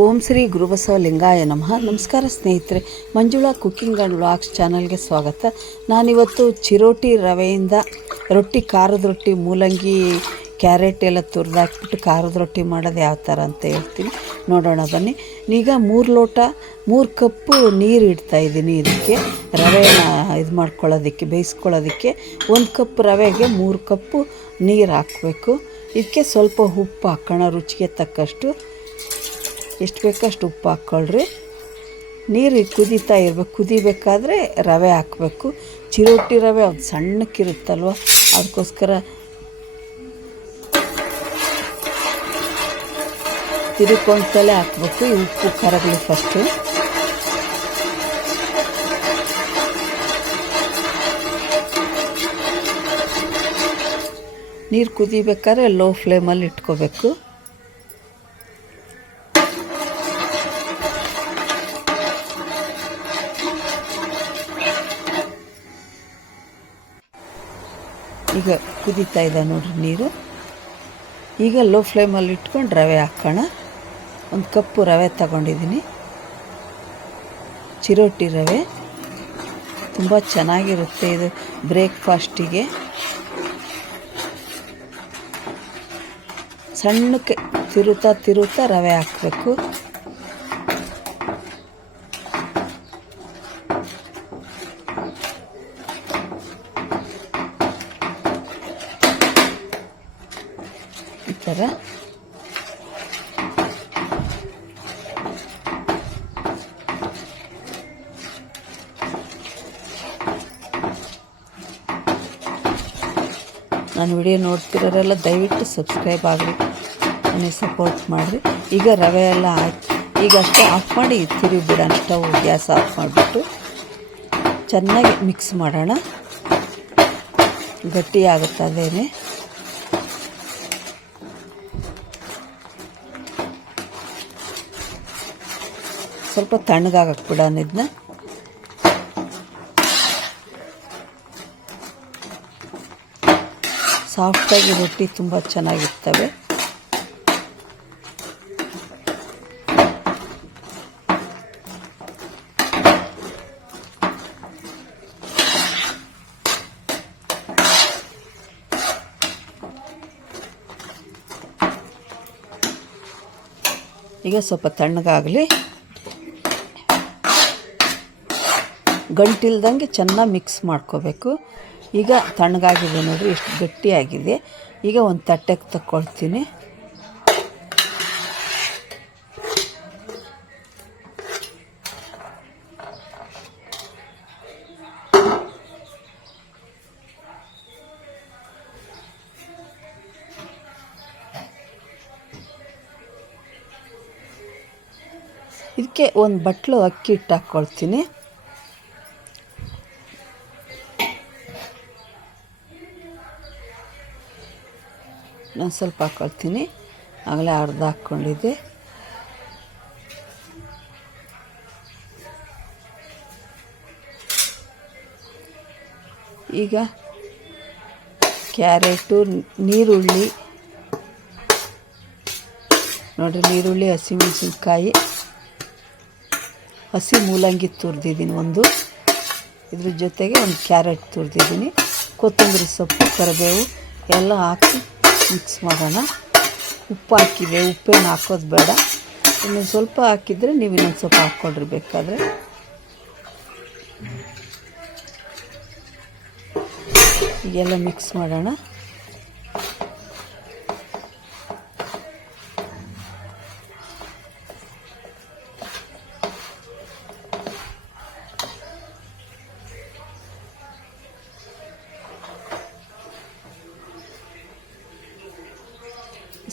ಓಂ ಶ್ರೀ ಗುರುಬಸವ ಲಿಂಗಾಯ ನಮಃ. ನಮಸ್ಕಾರ ಸ್ನೇಹಿತರೆ, ಮಂಜುಳಾ ಕುಕ್ಕಿಂಗ್ ಆ್ಯಂಡ್ ವ್ಲಾಗ್ಸ್ ಚಾನಲ್ಗೆ ಸ್ವಾಗತ. ನಾನಿವತ್ತು ಚಿರೋಟಿ ರವೆಯಿಂದ ರೊಟ್ಟಿ, ಖಾರದ ರೊಟ್ಟಿ, ಮೂಲಂಗಿ, ಕ್ಯಾರೆಟ್ ಎಲ್ಲ ತುರಿದಾಕ್ಬಿಟ್ಟು ಖಾರದ ರೊಟ್ಟಿ ಮಾಡೋದು ಯಾವ ಥರ ಅಂತ ಹೇಳ್ತೀನಿ, ನೋಡೋಣ ಬನ್ನಿ. ಈಗ 3 ಕಪ್ಪು ನೀರು ಇಡ್ತಾಯಿದ್ದೀನಿ. ಇದಕ್ಕೆ ರವೆನ ಇದು ಮಾಡ್ಕೊಳ್ಳೋದಕ್ಕೆ, ಬೇಯಿಸ್ಕೊಳ್ಳೋದಕ್ಕೆ 1 ಕಪ್ ರವೆಗೆ 3 ಕಪ್ಪು ನೀರು ಹಾಕಬೇಕು. ಇದಕ್ಕೆ ಸ್ವಲ್ಪ ಉಪ್ಪು ಹಾಕೋಣ, ರುಚಿಗೆ ತಕ್ಕಷ್ಟು. ಎಷ್ಟು ಬೇಕಷ್ಟು ಉಪ್ಪು ಹಾಕ್ಕೊಳ್ರಿ. ನೀರು ಕುದೀತಾ ಇರಬೇಕು. ಕುದಿಬೇಕಾದ್ರೆ ರವೆ ಹಾಕಬೇಕು. ಚಿರೋಟಿ ರವೆ ಅದು ಸಣ್ಣಕ್ಕಿರುತ್ತಲ್ವ, ಅದಕ್ಕೋಸ್ಕರ ತಿರುಕೊಂತಲೇ ಹಾಕಬೇಕು. ಈ ಉಪ್ಪು ಕರಗಲಿ ಫಸ್ಟು. ನೀರು ಕುದಿಬೇಕಾದ್ರೆ ಲೋ ಫ್ಲೇಮಲ್ಲಿ ಇಟ್ಕೋಬೇಕು. ಈಗ ಕುದೀತಾ ಇದೆ ನೋಡಿರಿ ನೀರು. ಈಗ ಲೋ ಫ್ಲೇಮಲ್ಲಿ ಇಟ್ಕೊಂಡು ರವೆ ಹಾಕೋಣ. 1 ಕಪ್ಪು ರವೆ ತಗೊಂಡಿದ್ದೀನಿ. ಚಿರೋಟಿ ರವೆ ತುಂಬ ಚೆನ್ನಾಗಿರುತ್ತೆ ಇದು ಬ್ರೇಕ್ಫಾಸ್ಟಿಗೆ. ಸಣ್ಣಕ್ಕೆ ತಿರುತ್ತಾ ರವೆ ಹಾಕಬೇಕು. ಈ ಥರ ನಾನು ವಿಡಿಯೋ ನೋಡ್ತಿರೋರೆಲ್ಲ ದಯವಿಟ್ಟು ಸಬ್ಸ್ಕ್ರೈಬ್ ಆಗಿರಿ, ನನಗೆ ಸಪೋರ್ಟ್ ಮಾಡಿರಿ. ಈಗ ರವೆ ಎಲ್ಲ ಹಾಕಿ ಈಗ ಅಷ್ಟೇ ಆಫ್ ಮಾಡಿ ತಿರುಗಿಬಿಡೋಣ. ಸ್ಟವ್ ಗ್ಯಾಸ್ ಆಫ್ ಮಾಡಿಬಿಟ್ಟು ಚೆನ್ನಾಗಿ ಮಿಕ್ಸ್ ಮಾಡೋಣ. ಗಟ್ಟಿ ಆಗುತ್ತೆ ಅದೇನೆ. ಸ್ವಲ್ಪ ತಣ್ಣಗಾಗಕ್ಕೆ ಬಿಡೋಣ ಇದನ್ನ. ಸಾಫ್ಟಾಗಿ ರೊಟ್ಟಿ ತುಂಬ ಚೆನ್ನಾಗಿರ್ತವೆ. ಈಗ ಸ್ವಲ್ಪ ತಣ್ಣಗಾಗಲಿ. ಗಂಟಿಲ್ದಂಗೆ ಚೆನ್ನಾಗಿ ಮಿಕ್ಸ್ ಮಾಡ್ಕೋಬೇಕು. ಈಗ ತಣ್ಣಗಾಗಿದೆ ನೋಡಿರಿ, ಎಷ್ಟು ಗಟ್ಟಿಯಾಗಿದೆ. ಈಗ ಒಂದು ತಟ್ಟೆಗೆ ತಗೊಳ್ತೀನಿ. ಇದಕ್ಕೆ ಒಂದು ಬಟ್ಲು ಅಕ್ಕಿ ಹಿಟ್ಟು ಹಾಕ್ಕೊಳ್ತೀನಿ. ನಾನು ಸ್ವಲ್ಪ ಹಾಕ್ಕೊಳ್ತೀನಿ, ಆಗಲೇ ಅರ್ಧ ಹಾಕ್ಕೊಂಡಿದ್ದೆ. ಈಗ ಕ್ಯಾರೆಟು, ನೀರುಳ್ಳಿ ನೋಡಿರಿ, ನೀರುಳ್ಳಿ, ಹಸಿಮೆಣಸಿನ್ಕಾಯಿ, ಹಸಿ ಮೂಲಂಗಿ ತುರಿದಿದ್ದೀನಿ ಒಂದು, ಇದ್ರ ಜೊತೆಗೆ ಒಂದು ಕ್ಯಾರೆಟ್ ತುರಿದಿದ್ದೀನಿ, ಕೊತ್ತಂಬರಿ ಸೊಪ್ಪು, ಕರಿಬೇವು ಎಲ್ಲ ಹಾಕಿ ಮಿಕ್ಸ್ ಮಾಡೋಣ. ಉಪ್ಪು ಹಾಕಿದೆ, ಉಪ್ಪೇನು ಹಾಕೋದು ಬೇಡ. ಇನ್ನೊಂದು ಸ್ವಲ್ಪ ಹಾಕಿದರೆ ನೀವು ಇನ್ನೊಂದು ಸ್ವಲ್ಪ ಹಾಕ್ಕೊಳ್ರಿ ಬೇಕಾದರೆ. ಈಗೆಲ್ಲ ಮಿಕ್ಸ್ ಮಾಡೋಣ.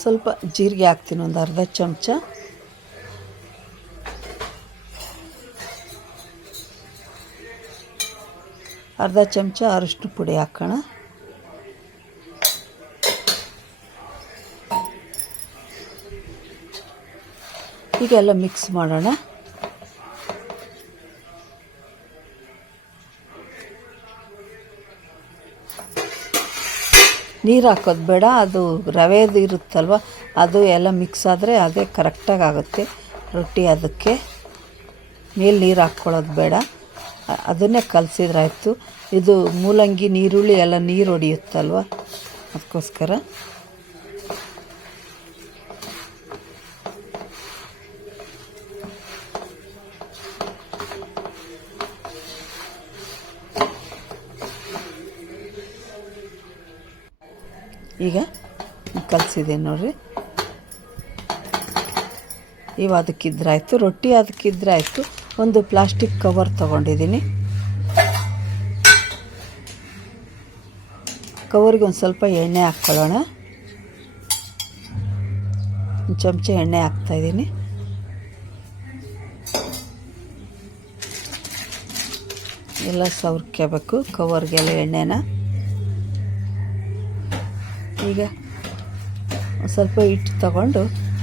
ಸ್ವಲ್ಪ ಜೀರಿಗೆ ಹಾಕ್ತೀನಿ, ಒಂದು ಅರ್ಧ ಚಮಚ. ಅರ್ಧ ಚಮಚ ಅರಿಶಿನ ಪುಡಿ ಹಾಕೋಣ. ಈಗ ಎಲ್ಲ ಮಿಕ್ಸ್ ಮಾಡೋಣ. ನೀರು ಹಾಕೋದು ಬೇಡ, ಅದು ರವೆದು ಇರುತ್ತಲ್ವ ಅದು ಎಲ್ಲ ಮಿಕ್ಸ್ ಆದರೆ ಅದೇ ಕರೆಕ್ಟಾಗಿ ಆಗುತ್ತೆ. ರೊಟ್ಟಿ ಅದಕ್ಕೆ ಮೇಲೆ ನೀರು ಹಾಕ್ಕೊಳ್ಳೋದು ಬೇಡ, ಅದನ್ನೇ ಕಲಸಿದ್ರಾಯ್ತು. ಇದು ಮೂಲಂಗಿ ನೀರುಳ್ಳಿ ಎಲ್ಲ ನೀರು ಹೊಡಿಯುತ್ತಲ್ವ, ಅದಕ್ಕೋಸ್ಕರ. ಈಗ ಕಲಸಿದೆ ನೋಡ್ರಿ. ಇವು ಅದಕ್ಕಿದ್ರಾಯ್ತು, ರೊಟ್ಟಿ ಅದಕ್ಕಿದ್ರಾಯ್ತು. ಒಂದು ಪ್ಲಾಸ್ಟಿಕ್ ಕವರ್ ತೊಗೊಂಡಿದ್ದೀನಿ. ಕವರಿಗೆ ಒಂದು ಸ್ವಲ್ಪ ಎಣ್ಣೆ ಹಾಕ್ಕೊಳ್ಳೋಣ. ಒಂದು ಚಮಚ ಎಣ್ಣೆ ಹಾಕ್ತಾಯಿದ್ದೀನಿ. ಎಲ್ಲ ಸವರ್ಕೋಬೇಕು ಕವರ್ಗೆಲ್ಲ ಎಣ್ಣೆನ. ಈಗ ಒಂದು ಸ್ವಲ್ಪ ಹಿಟ್ಟು ತಗೊಂಡು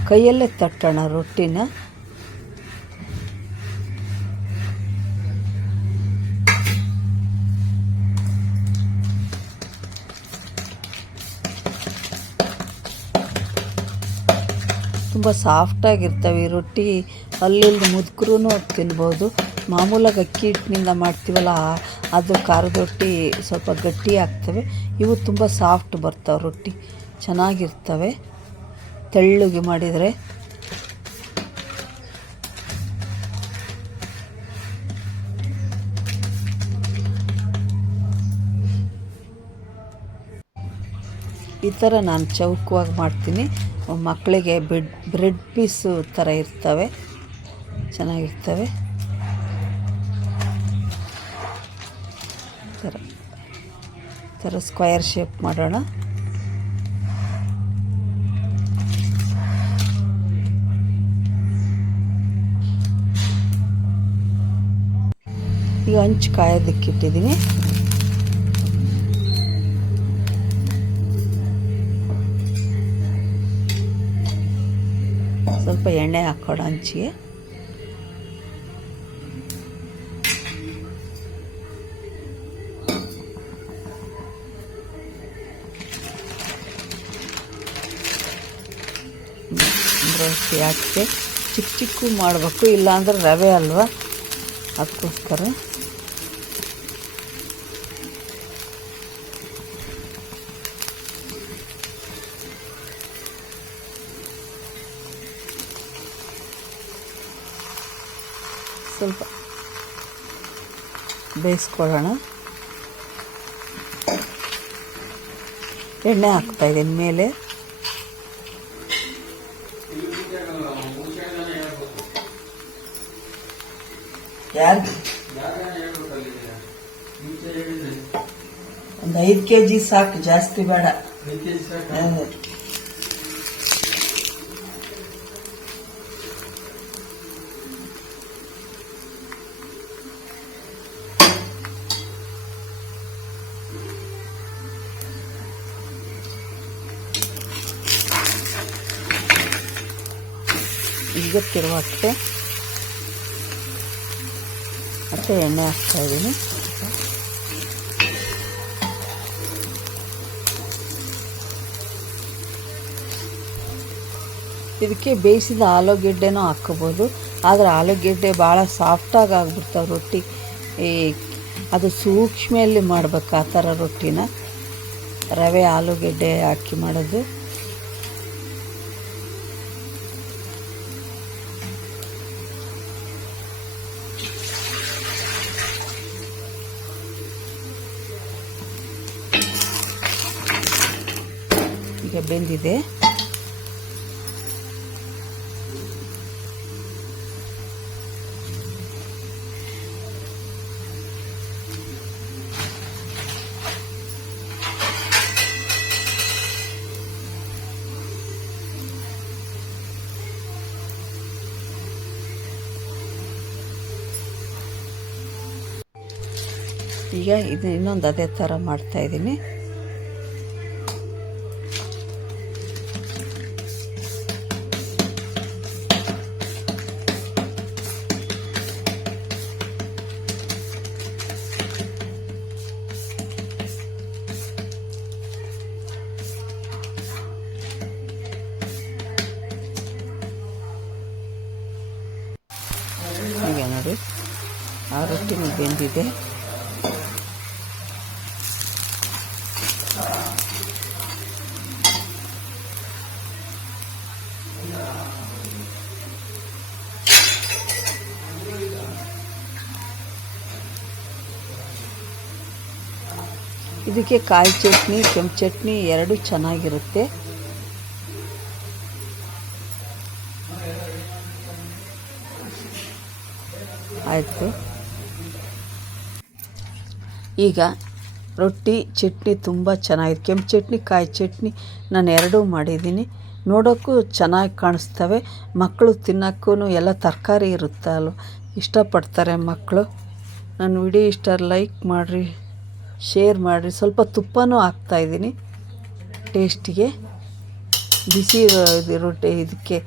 ಕೈಯಲ್ಲೇ ತಟ್ಟೋಣ ರೊಟ್ಟಿನ. ತುಂಬ ಸಾಫ್ಟಾಗಿರ್ತವೆ ಈ ರೊಟ್ಟಿ. ಅಲ್ಲಿ ಮುದುಕರೂ ತಿನ್ಬೋದು. ಮಾಮೂಲಾಗಿ ಅಕ್ಕಿ ಹಿಟ್ಟಿನಿಂದ ಮಾಡ್ತೀವಲ್ಲ, ಅದು ಖಾರದ ರೊಟ್ಟಿ ಸ್ವಲ್ಪ ಗಟ್ಟಿ ಆಗ್ತವೆ. ಇವು ತುಂಬ ಸಾಫ್ಟ್ ಬರ್ತಾವೆ, ರೊಟ್ಟಿ ಚೆನ್ನಾಗಿರ್ತವೆ ತೆಳ್ಳಗೆ ಮಾಡಿದರೆ. ಈ ಥರ ನಾನು ಚೌಕವಾಗಿ ಮಾಡ್ತೀನಿ. ಮಕ್ಕಳಿಗೆ ಬ್ರೆಡ್ ಪೀಸು ಥರ ಇರ್ತವೆ, ಚೆನ್ನಾಗಿರ್ತವೆ. ಥರ ಸ್ಕ್ವಯರ್ ಶೇಪ್ ಮಾಡೋಣ. ಈಗ ಹಂಚು ಕಾಯೋದಕ್ಕಿಟ್ಟಿದ್ದೀನಿ. ಸ್ವಲ್ಪ ಎಣ್ಣೆ ಹಾಕೋಣ ಹಂಚಿಗೆ. ರೊಟ್ಟಿ ಹಾಕಿ ಚಿಕ್ಕ ಚಿಕ್ಕ ಮಾಡಬೇಕು, ಇಲ್ಲಾಂದ್ರೆ ರವೆ ಅಲ್ವಾ, ಅದಕ್ಕೋಸ್ಕರ. ಸ್ವಲ್ಪ ಬೇಯಿಸ್ಕೊಳ್ಳೋಣ. ಎಣ್ಣೆ ಹಾಕ್ತಾಯಿದ್ದೀನಿ ಮೇಲೆ. ಒಂದು 5 kg ಸಾಕು, ಜಾಸ್ತಿ ಬೇಡ. ಈಗ ತಿರುವಾಕ್ತೆ ಮತ್ತು ಎಣ್ಣೆ ಹಾಕ್ತಾಯಿದ್ದೀನಿ. ಇದಕ್ಕೆ ಬೇಯಿಸಿದ ಆಲೂಗೆಡ್ಡೆನೂ ಹಾಕ್ಕೋಬೋದು, ಆದರೆ ಆಲೂಗೆಡ್ಡೆ ಭಾಳ ಸಾಫ್ಟಾಗಿ ಆಗ್ಬಿಡ್ತಾವೆ ರೊಟ್ಟಿ. ಅದು ಸೂಕ್ಷ್ಮೆಯಲ್ಲಿ ಮಾಡ್ಬೇಕು ಆ ಥರ ರೊಟ್ಟಿನ. ರವೆ ಆಲೂಗೆಡ್ಡೆ ಹಾಕಿ ಮಾಡೋದು. ಈಗ ಬೆಂದಿದೆ. ಈಗ ಇದು ಇನ್ನೊಂದು ಅದೇ ಥರ ಮಾಡ್ತಾಯಿದ್ದೀನಿ. ನೋಡಿ, ಆ ರೊಟ್ಟಿನೂ ಬೆಂದಿದೆ. ಇದಕ್ಕೆ ಕಾಯಿ ಚಟ್ನಿ, ಕೆಂಪು ಚಟ್ನಿ ಎರಡೂ ಚೆನ್ನಾಗಿರುತ್ತೆ. ಆಯಿತು. ಈಗ ರೊಟ್ಟಿ ಚಟ್ನಿ ತುಂಬ ಚೆನ್ನಾಗಿದೆ. ಕೆಂಪು ಚಟ್ನಿ, ಕಾಯಿ ಚಟ್ನಿ ನಾನು ಎರಡೂ ಮಾಡಿದ್ದೀನಿ. ನೋಡೋಕ್ಕೂ ಚೆನ್ನಾಗಿ ಕಾಣಿಸ್ತವೆ. ಮಕ್ಕಳು ತಿನ್ನೋಕ್ಕೂ ಎಲ್ಲ ತರಕಾರಿ ಇರುತ್ತಲ್ವ, ಇಷ್ಟಪಡ್ತಾರೆ ಮಕ್ಕಳು. ನನ್ನ ವಿಡಿಯೋ ಇಷ್ಟ ಲೈಕ್ ಮಾಡಿರಿ, ಶೇರ್ ಮಾಡಿರಿ. ಸ್ವಲ್ಪ ತುಪ್ಪನೂ ಹಾಕ್ತಾಯಿದ್ದೀನಿ ಟೇಸ್ಟಿಗೆ. ಬಿಸಿ ರೊಟ್ಟಿ ಇದಕ್ಕೆ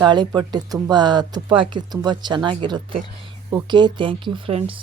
ತಾಳಿಪಟ್ಟು ತುಂಬ ತುಪ್ಪ ಹಾಕಿ ತುಂಬ ಚೆನ್ನಾಗಿರುತ್ತೆ. Okay, thank you friends.